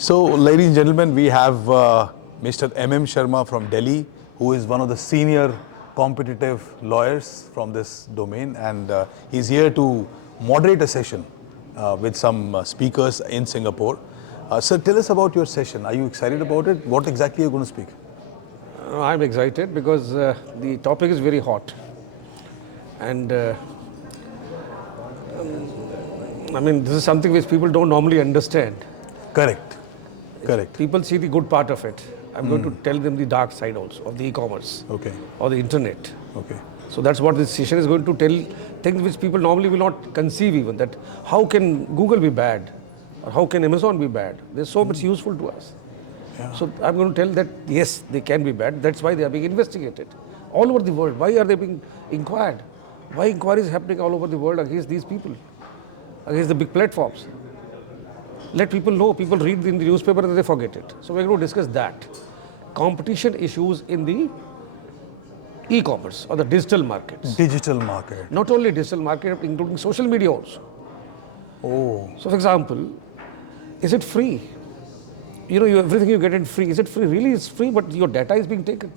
So, ladies and gentlemen, we have Mr. M Sharma from Delhi, who is one of the senior competitive lawyers from this domain, and he's here to moderate a session with some speakers in Singapore. Sir, tell us about your session. Are you excited about it? What exactly are you going to speak? I'm excited because the topic is very hot. And this is something which people don't normally understand. Correct. Correct. People see the good part of it. I'm going to tell them the dark side also of the e-commerce or the internet. Okay. So that's what this session is going to tell, things which people normally will not conceive even, that how can Google be bad or how can Amazon be bad? There's so much useful to us. Yeah. So I'm going to tell that yes, they can be bad. That's why they are being investigated all over the world. Why are they being inquired? Why inquiries happening all over the world against these people, against the big platforms? Let people know. People read in the newspaper and they forget it. So we're going to discuss that. Competition issues in the e-commerce or the digital markets. Digital market. Not only digital market, including social media also. Oh. So for example, is it free? Everything you get in free. Is it free? Really, it's free, but your data is being taken.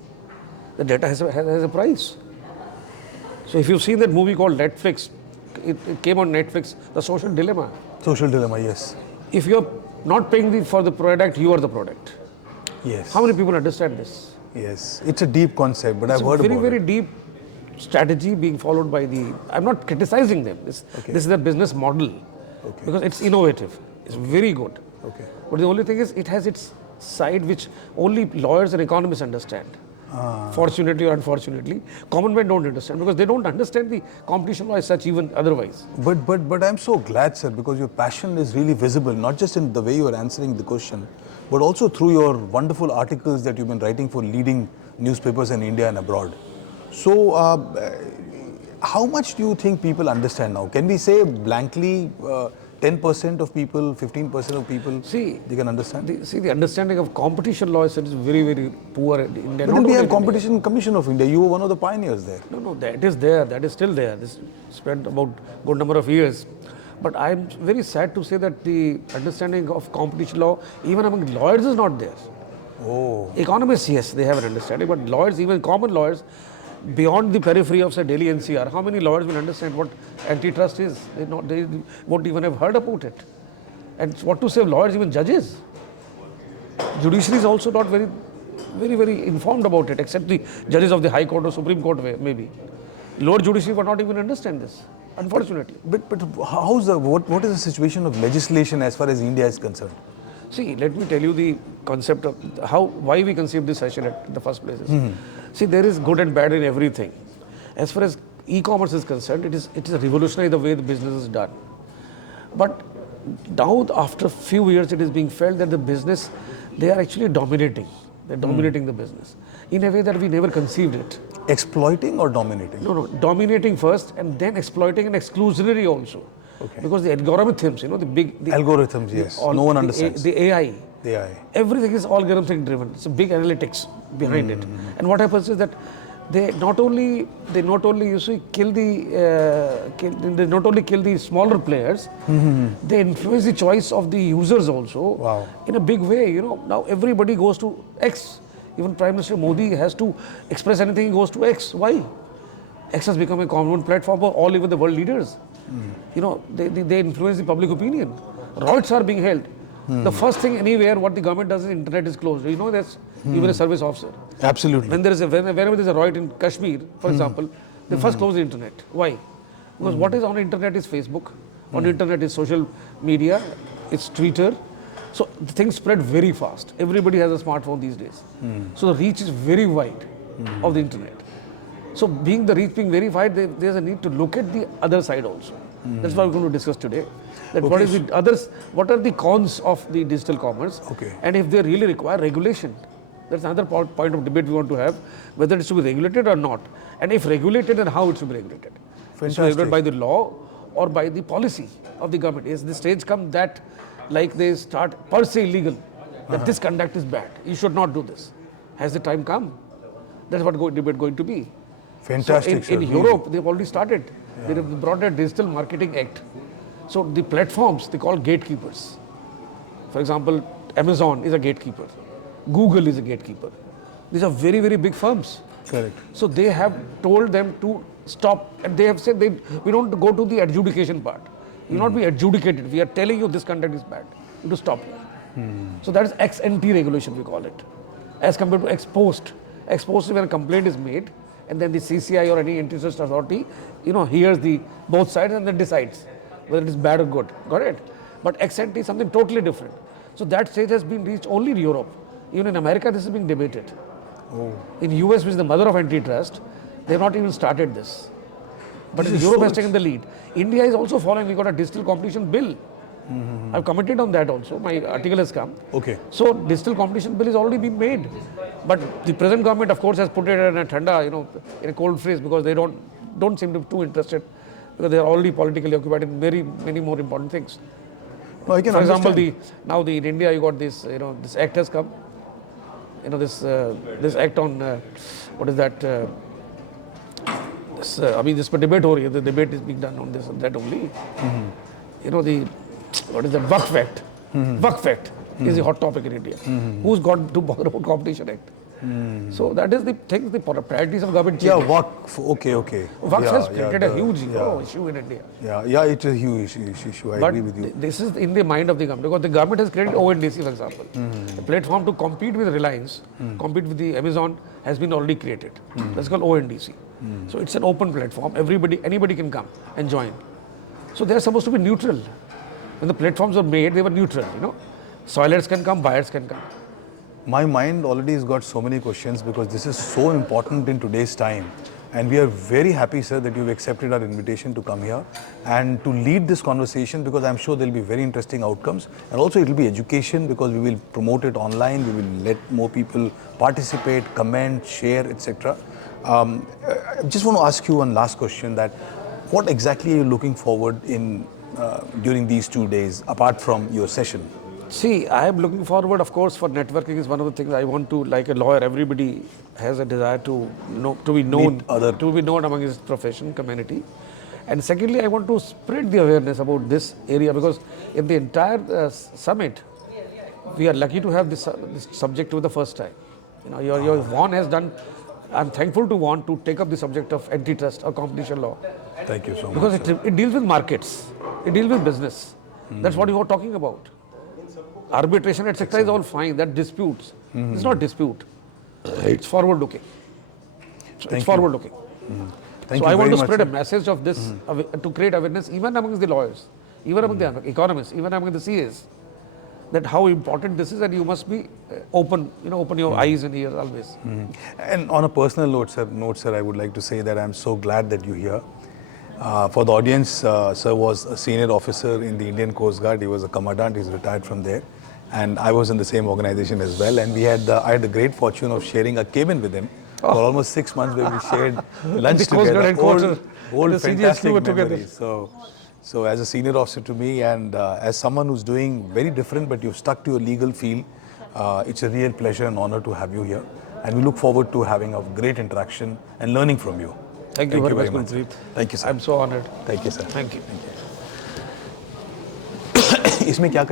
The data has a price. So if you've seen that movie called Netflix, it came on Netflix, The Social Dilemma. Social dilemma, yes. If you're not paying for the product, you are the product. Yes. How many people understand this? Yes. It's a deep concept, but I've heard about it. It's a very, very deep strategy being followed by I'm not criticizing them. This is their business model. Okay. Because it's innovative. It's very good. Okay. But the only thing is, it has its side which only lawyers and economists understand. Fortunately or unfortunately, common men don't understand because they don't understand the competition law as such even otherwise. But I'm so glad, sir, because your passion is really visible, not just in the way you are answering the question, but also through your wonderful articles that you've been writing for leading newspapers in India and abroad. So, how much do you think people understand now? Can we say blankly 10% of people, 15% of people, they can understand? The understanding of competition law is very, very poor in India. But then we have Competition Commission of India. You were one of the pioneers there. No, that is there. That is still there. This spent about a good number of years. But I'm very sad to say that the understanding of competition law, even among lawyers, is not there. Oh. Economists, yes, they have an understanding. But lawyers, even common lawyers, beyond the periphery of, say, Delhi NCR, how many lawyers will understand what antitrust is? They won't even have heard about it. And what to say of lawyers, even judges? Judiciary is also not very, very, very informed about it, except the judges of the High Court or Supreme Court, maybe. Lower judiciary would not even understand this, unfortunately. But what is the situation of legislation as far as India is concerned? See, let me tell you the concept of why we conceived this session at the first place. See, there is good and bad in everything. As far as e-commerce is concerned, it is revolutionary the way the business is done. But now, after a few years, it is being felt that the business, they are actually dominating. They're dominating the business in a way that we never conceived it. Exploiting or dominating? No, dominating first and then exploiting and exclusionary also. Okay. Because the algorithms, algorithms, yes. No one understands. The AI. The AI. Everything is algorithmic driven. It's a big analytics behind it. And what happens is that they not only kill the smaller players, they influence the choice of the users also in a big way. Now everybody goes to X. Even Prime Minister Modi has to express anything, he goes to X. Why? X has become a common platform for all even the world leaders. They influence the public opinion. Rights are being held. The first thing anywhere, what the government does is internet is closed. That's even a service officer. Absolutely. Whenever there is a riot in Kashmir, for example, they first close the internet. Why? Because what is on internet is Facebook. On internet is social media. It's Twitter. So the things spread very fast. Everybody has a smartphone these days. So the reach is very wide of the internet. So the reach being very wide, there's a need to look at the other side also. That's what we're going to discuss today. What are the cons of the digital commerce? And if they really require regulation. That's another point of debate we want to have, whether it should be regulated or not. And if regulated, then how it should be regulated. It should be regulated by the law or by the policy of the government. Is the stage come that they start per se illegal, that this conduct is bad, you should not do this. Has the time come? That's what debate going to be. Fantastic. So in Europe, they've already started. They have brought a Digital Marketing Act. So the platforms, they call gatekeepers. For example, Amazon is a gatekeeper. Google is a gatekeeper. These are very, very big firms. Correct. So they have told them to stop, and they have said we don't go to the adjudication part. You will not be adjudicated. We are telling you this content is bad. You have to stop here. So that is ex ante regulation, we call it, as compared to ex post. Ex post is when a complaint is made, and then the CCI or any antitrust authority, hears the both sides and then decides whether it is bad or good. Got it? But ex ante is something totally different. So that stage has been reached only in Europe. Even in America, this is being debated. In US, which is the mother of antitrust, they have not even started this. But Europe has taken the lead. India is also following. We got a digital competition bill. I've commented on that also. My article has come. Okay. So digital competition bill is already being made. But the present government, of course, has put it in a thanda, in a cold freeze, because they don't seem to be too interested, because they are already politically occupied in many more important things. No, I can For example, understand. in India you got this, this act has come. This act on what is that? This debate over here. The debate is being done on this and that only. What is that? Waqf Act. Waqf Act is a hot topic in India. Who's got to bother about Competition Act? So that is the thing. The priorities of government change. Yeah, Waqf. Okay. Waqf has created a huge issue in India. Yeah, it's a huge issue. I agree with you. This is in the mind of the government, because the government has created ONDC, for example. A platform to compete with Reliance, compete with the Amazon, has been already created. That's called ONDC. So it's an open platform. Anybody can come and join. So they are supposed to be neutral. When the platforms were made, they were neutral. Sellers can come, buyers can come. My mind already has got so many questions, because this is so important in today's time. And we are very happy, sir, that you've accepted our invitation to come here and to lead this conversation, because I'm sure there'll be very interesting outcomes. And also it will be education, because we will promote it online, we will let more people participate, comment, share, etc. I just want to ask you one last question, that what exactly are you looking forward in during these 2 days, apart from your session? See, I am looking forward, of course, for networking is one of the things I want to, like a lawyer, everybody has a desire to be known among his profession, community. And secondly, I want to spread the awareness about this area, because in the entire summit, we are lucky to have this subject for the first time. Your WAN has done, I'm thankful to WAN to take up the subject of antitrust or competition law. Thank you so much. Because it deals with markets, it deals with business. That's what you were talking about. Arbitration, etc. is all fine. That disputes. It's not dispute. It's forward looking. It's forward looking. So I want to spread a message of this to create awareness even amongst the lawyers, even among the economists, even among the CAs, that how important this is, and you must be open your eyes and ears always. And on a personal note, sir, I would like to say that I'm so glad that you're here. For the audience, sir was a senior officer in the Indian Coast Guard. He was a commandant. He's retired from there. And I was in the same organization as well. And I had the great fortune of sharing a cabin with him for almost 6 months, where we shared lunch together. Old fantastic memories. So as a senior officer to me, and as someone who's doing very different, but you've stuck to your legal field, it's a real pleasure and honor to have you here. And we look forward to having a great interaction and learning from you. Thank you very much. Thank you, sir. I'm so honored. Thank you, sir. Thank you. इसमें क्या